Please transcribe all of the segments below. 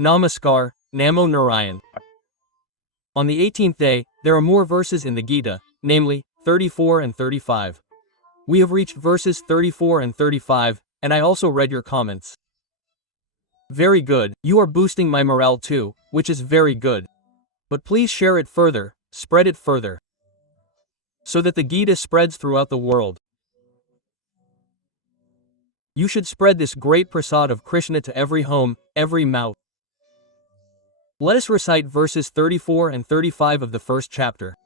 Namaskar, Namo Narayan. On the 18th day, there are more verses in the Gita, namely, 34 and 35. We have reached verses 34 and 35, and I also read your comments. Very good, you are boosting my morale too, which is very good. But please share it further, spread it further, so that the Gita spreads throughout the world. You should spread this great prasad of Krishna to every home, every mouth. Let us recite verses 34 and 35 of the first chapter.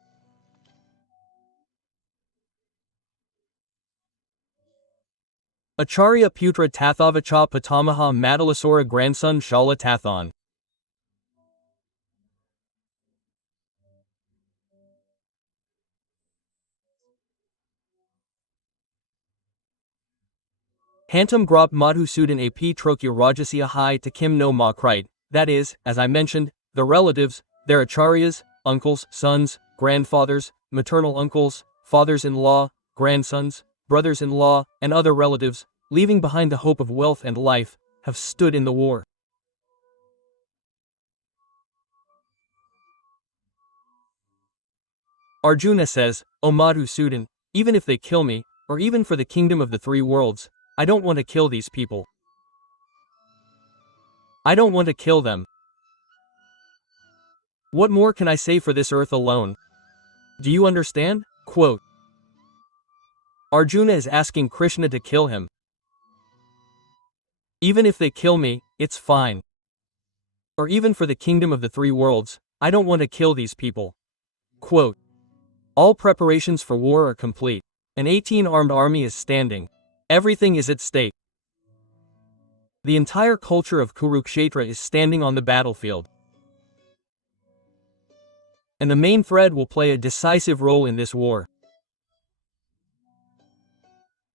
Acharya Putra Tathavacha Pitamaha Madalasura grandson Shala Tathan. Hantam Grop Madhusudan AP Trokya Rajasya Hai to Kim no Makrite, that is, as I mentioned, the relatives, their acharyas, uncles, sons, grandfathers, maternal uncles, fathers-in-law, grandsons, brothers-in-law, and other relatives, leaving behind the hope of wealth and life, have stood in the war. Arjuna says, O Madhusudan, even if they kill me, or even for the kingdom of the three worlds, I don't want to kill these people. I don't want to kill them. What more can I say for this earth alone? Do you understand? Quote. Arjuna is asking Krishna to kill him. Even if they kill me, it's fine. Or even for the kingdom of the three worlds, I don't want to kill these people. Quote. All preparations for war are complete. An 18-armed army is standing. Everything is at stake. The entire culture of Kurukshetra is standing on the battlefield. And the main thread will play a decisive role in this war.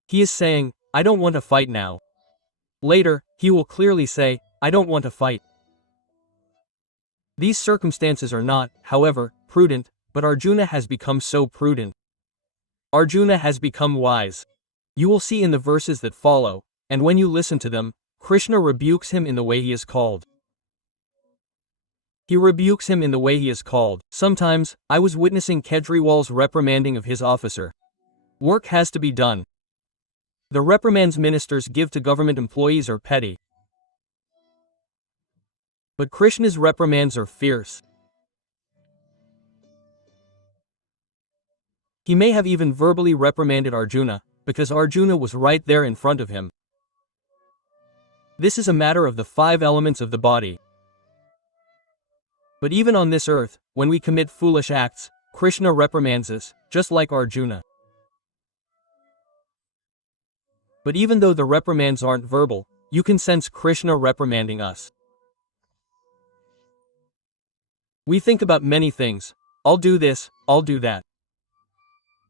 He is saying, I don't want to fight now. Later, he will clearly say, I don't want to fight. These circumstances are not, however, prudent, but Arjuna has become so prudent. Arjuna has become wise. You will see in the verses that follow, and when you listen to them, Krishna rebukes him in the way he is called. He rebukes him in the way he is called. Sometimes, I was witnessing Kejriwal's reprimanding of his officer. Work has to be done. The reprimands ministers give to government employees are petty. But Krishna's reprimands are fierce. He may have even verbally reprimanded Arjuna, because Arjuna was right there in front of him. This is a matter of the 5 elements of the body. But even on this earth, when we commit foolish acts, Krishna reprimands us, just like Arjuna. But even though the reprimands aren't verbal, you can sense Krishna reprimanding us. We think about many things. I'll do this, I'll do that.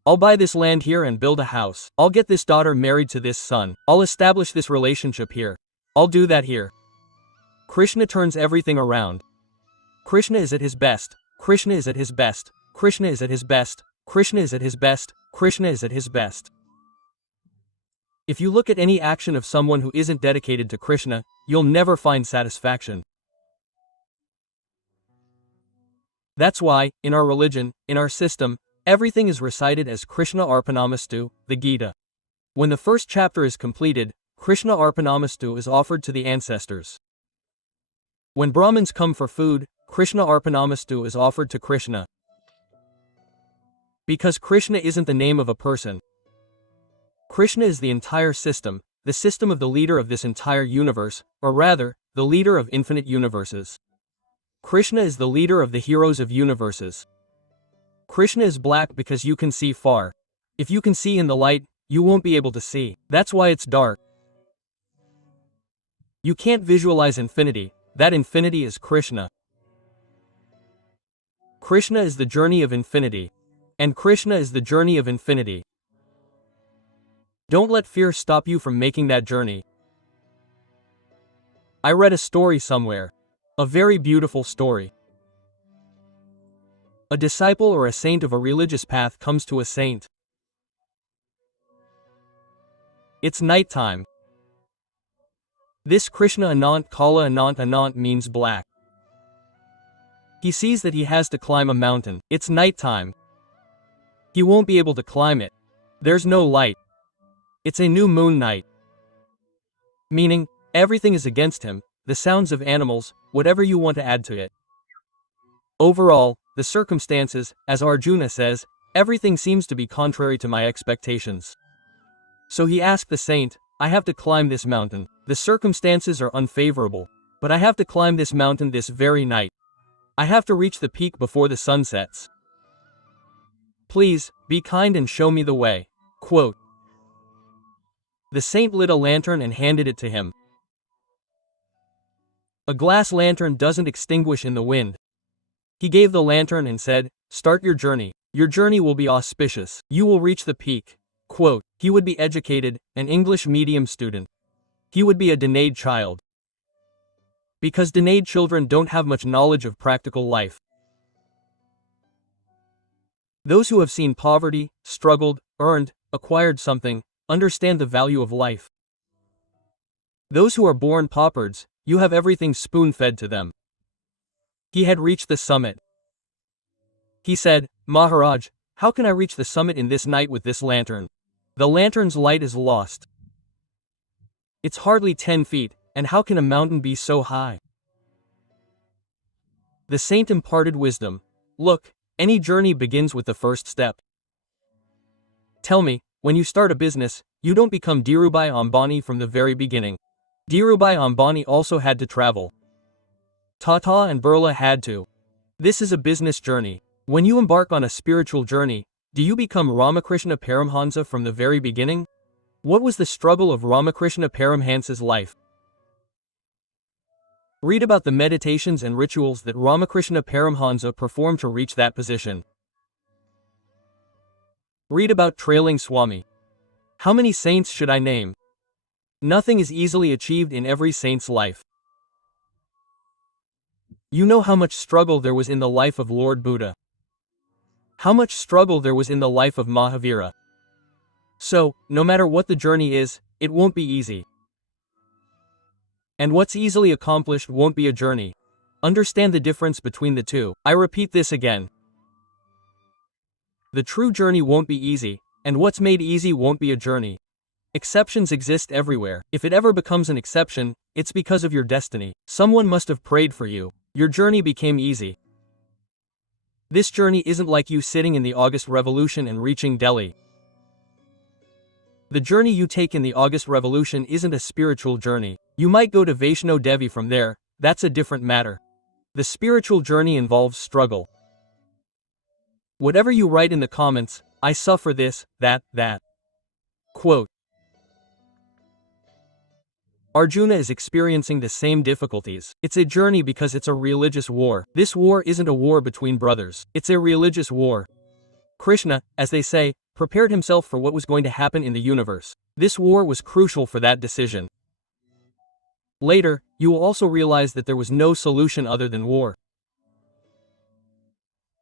I'll buy this land here and build a house. I'll get this daughter married to this son. I'll establish this relationship here. I'll do that here. Krishna turns everything around. Krishna is at his best. Krishna is at his best. Krishna is at his best. Krishna is at his best. Krishna is at his best. If you look at any action of someone who isn't dedicated to Krishna, you'll never find satisfaction. That's why, in our religion, in our system, everything is recited as Krishna Arpanamastu, the Gita. When the first chapter is completed, Krishna Arpanamastu is offered to the ancestors. When Brahmins come for food, Krishna Arpanamastu is offered to Krishna. Because Krishna isn't the name of a person. Krishna is the entire system, the system of the leader of this entire universe, or rather, the leader of infinite universes. Krishna is the leader of the heroes of universes. Krishna is black because you can see far. If you can see in the light, you won't be able to see. That's why it's dark. You can't visualize infinity. That infinity is Krishna. Krishna is the journey of infinity. And Krishna is the journey of infinity. Don't let fear stop you from making that journey. I read a story somewhere. A very beautiful story. A disciple or a saint of a religious path comes to a saint. It's nighttime. This Krishna Anant Kala Anant Anant means black. He sees that he has to climb a mountain. It's nighttime. He won't be able to climb it. There's no light. It's a new moon night. Meaning, everything is against him, the sounds of animals, whatever you want to add to it. Overall, the circumstances, as Arjuna says, everything seems to be contrary to my expectations. So he asked the saint, I have to climb this mountain. The circumstances are unfavorable, but I have to climb this mountain this very night. I have to reach the peak before the sun sets. Please, be kind and show me the way. Quote. The saint lit a lantern and handed it to him. A glass lantern doesn't extinguish in the wind. He gave the lantern and said, start your journey. Your journey will be auspicious. You will reach the peak. Quote. He would be educated, an English medium student. He would be a denied child. Because denied children don't have much knowledge of practical life. Those who have seen poverty, struggled, earned, acquired something, understand the value of life. Those who are born pauperds, you have everything spoon-fed to them. He had reached the summit. He said, Maharaj, how can I reach the summit in this night with this lantern? The lantern's light is lost. It's hardly 10 feet, and how can a mountain be so high? The saint imparted wisdom. Look, any journey begins with the first step. Tell me, when you start a business, you don't become Dhirubhai Ambani from the very beginning. Dhirubhai Ambani also had to travel. Tata and Birla had to. This is a business journey. When you embark on a spiritual journey, do you become Ramakrishna Paramhansa from the very beginning? What was the struggle of Ramakrishna Paramhansa's life? Read about the meditations and rituals that Ramakrishna Paramhansa performed to reach that position. Read about trailing Swami. How many saints should I name? Nothing is easily achieved in every saint's life. You know how much struggle there was in the life of Lord Buddha. How much struggle there was in the life of Mahavira. So, no matter what the journey is, it won't be easy. And what's easily accomplished won't be a journey. Understand the difference between the two. I repeat this again. The true journey won't be easy, and what's made easy won't be a journey. Exceptions exist everywhere. If it ever becomes an exception, it's because of your destiny. Someone must have prayed for you. Your journey became easy. This journey isn't like you sitting in the August Revolution and reaching Delhi. The journey you take in the August Revolution isn't a spiritual journey. You might go to Vaishno Devi from there, that's a different matter. The spiritual journey involves struggle. Whatever you write in the comments, I suffer this, that. Quote. Arjuna is experiencing the same difficulties. It's a journey because it's a religious war. This war isn't a war between brothers. It's a religious war. Krishna, as they say, prepared himself for what was going to happen in the universe. This war was crucial for that decision. Later, you will also realize that there was no solution other than war.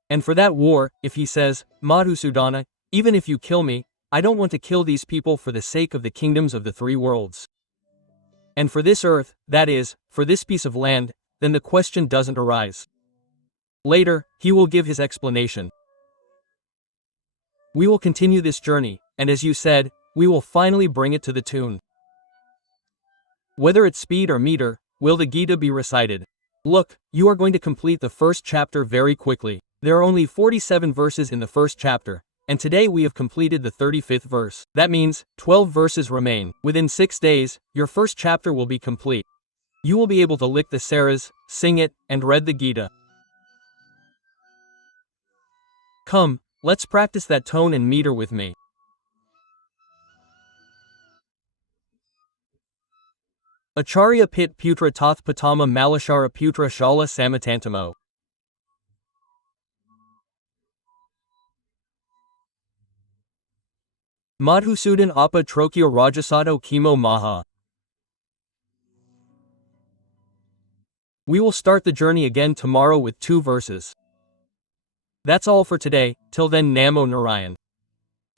And for that war, if he says, Madhusudana, even if you kill me, I don't want to kill these people for the sake of the kingdoms of the three worlds. And for this earth, that is, for this piece of land, then the question doesn't arise. Later, he will give his explanation. We will continue this journey, and as you said, we will finally bring it to the tune. Whether it's speed or meter, will the Gita be recited? Look, you are going to complete the first chapter very quickly. There are only 47 verses in the first chapter, and today we have completed the 35th verse. That means, 12 verses remain. Within 6 days, your first chapter will be complete. You will be able to lick the saras, sing it, and read the Gita. Come, let's practice that tone and meter with me. Acharya Pit Putra Tath Patama Malashara Putra Shala Samatantamo. Madhusudan Appa Trokyo Rajasado Kimo Maha. We will start the journey again tomorrow with 2 verses. That's all for today, till then Namo Narayan.